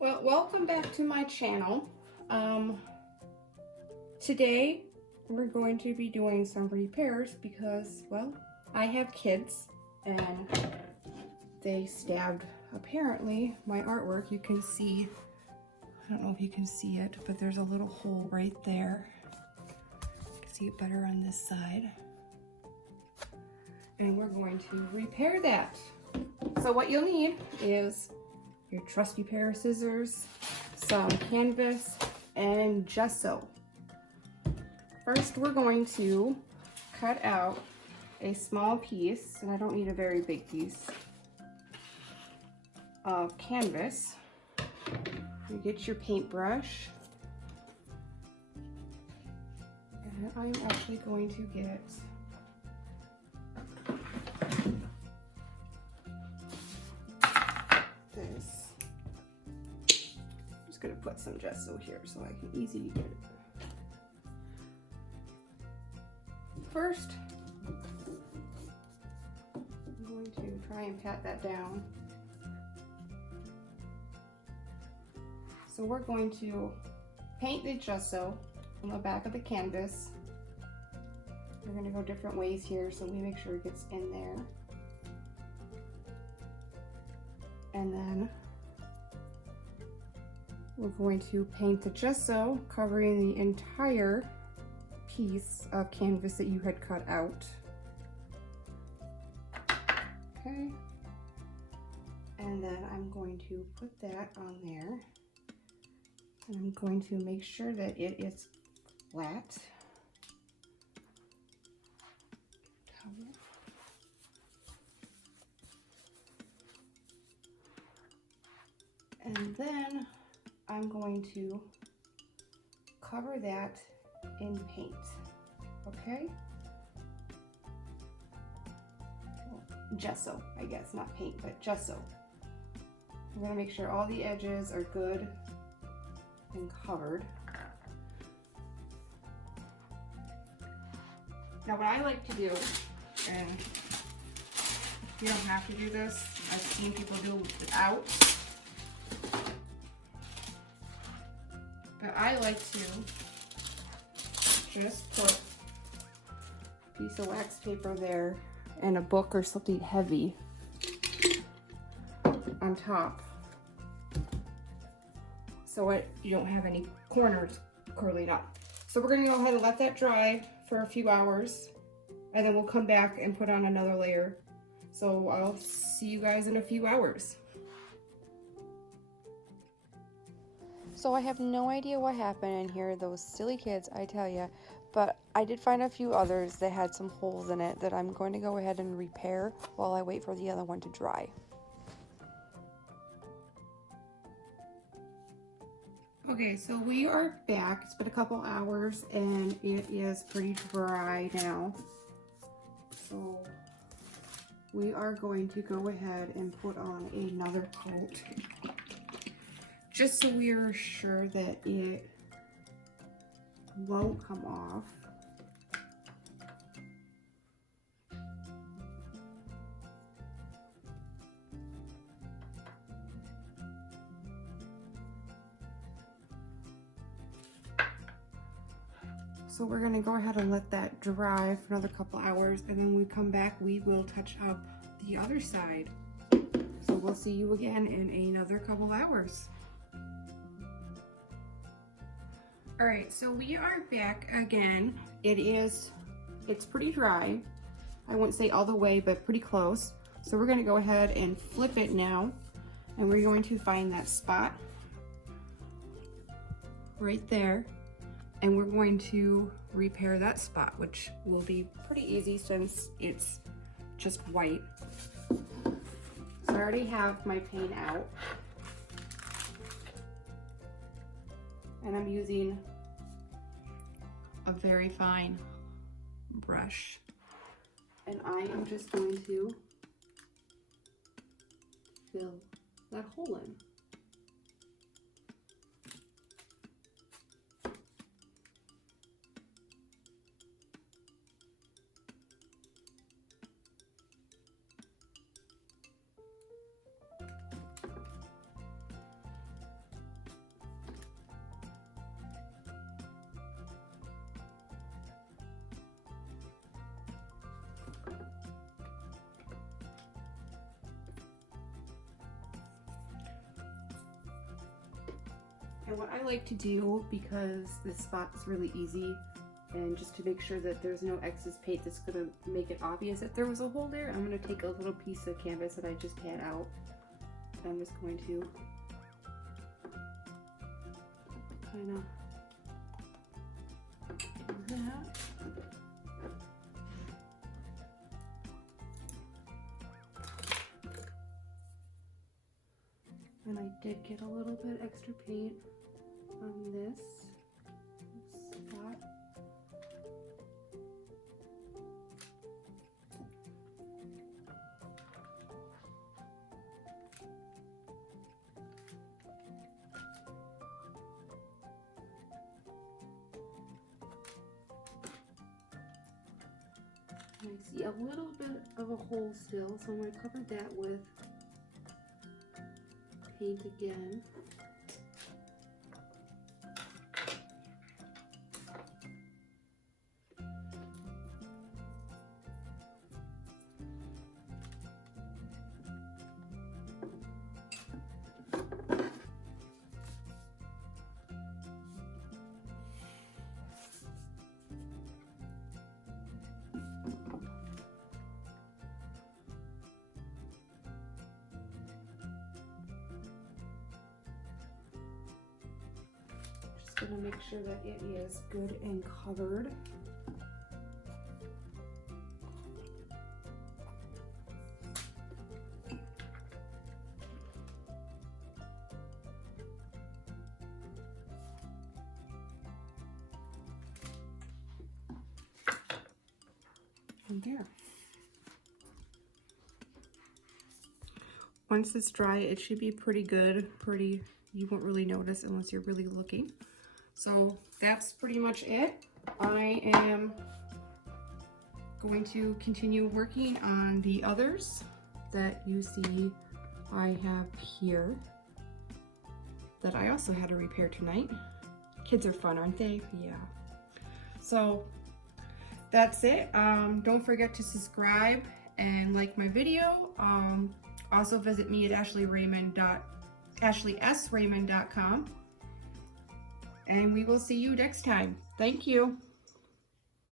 Well, welcome back to my channel. Today we're going to be doing some repairs because, well, I have kids and they stabbed, apparently, my artwork. You can see, I don't know if you can see it, but there's a little hole right there. You can see it better on this side. And we're going to repair that. So what you'll need is your trusty pair of scissors, some canvas, and gesso. First, we're going to cut out a small piece, and I don't need a very big piece, of canvas. You get your paintbrush, and I'm actually going to get this. I'm just going to put some gesso here so I can easily get it. First, I'm going to try and pat that down. So we're going to paint the gesso on the back of the canvas. We're going to go different ways here so we make sure it gets in there. And then we're going to paint the gesso covering the entire piece of canvas that you had cut out. Okay. And then I'm going to put that on there. And I'm going to make sure that it is flat. And then I'm going to cover that in paint, okay? Gesso, I guess, not paint, but gesso. I'm gonna make sure all the edges are good and covered. Now what I like to do, and you don't have to do this, I've seen people do without, but I like to just put a piece of wax paper there and a book or something heavy on top, so you don't have any corners curling up. So we're gonna go ahead and let that dry for a few hours, and then we'll come back and put on another layer. So I'll see you guys in a few hours. So I have no idea what happened in here, those silly kids, I tell you, but I did find a few others that had some holes in it that I'm going to go ahead and repair while I wait for the other one to dry. Okay, so we are back. It's been a couple hours and it is pretty dry now. So we are going to go ahead and put on another coat, just so we are sure that it won't come off. So we're gonna go ahead and let that dry for another couple hours, and then when we come back, we will touch up the other side. So we'll see you again in another couple hours. All right, so we are back again. It's pretty dry. I wouldn't say all the way, but pretty close. So we're gonna go ahead and flip it now, and we're going to find that spot right there, and we're going to repair that spot, which will be pretty easy since it's just white. So I already have my paint out, and I'm using a very fine brush, and I am just going to fill that hole in. And what I like to do, because this spot is really easy, and just to make sure that there's no excess paint that's gonna make it obvious that there was a hole there, I'm gonna take a little piece of canvas that I just had out. I'm just going to kind of do that. And I did get a little bit extra paint on this spot. And I see a little bit of a hole still, so I'm going to cover that with paint again. Gonna make sure that it is good and covered. And there. Once it's dry, it should be pretty good. You won't really notice unless you're really looking. So that's pretty much it. I am going to continue working on the others that you see I have here that I also had to repair tonight. Kids are fun, aren't they? Yeah. So that's it. Don't forget to subscribe and like my video. Also visit me at ashleysraymond.com. And we will see you next time. Thank you.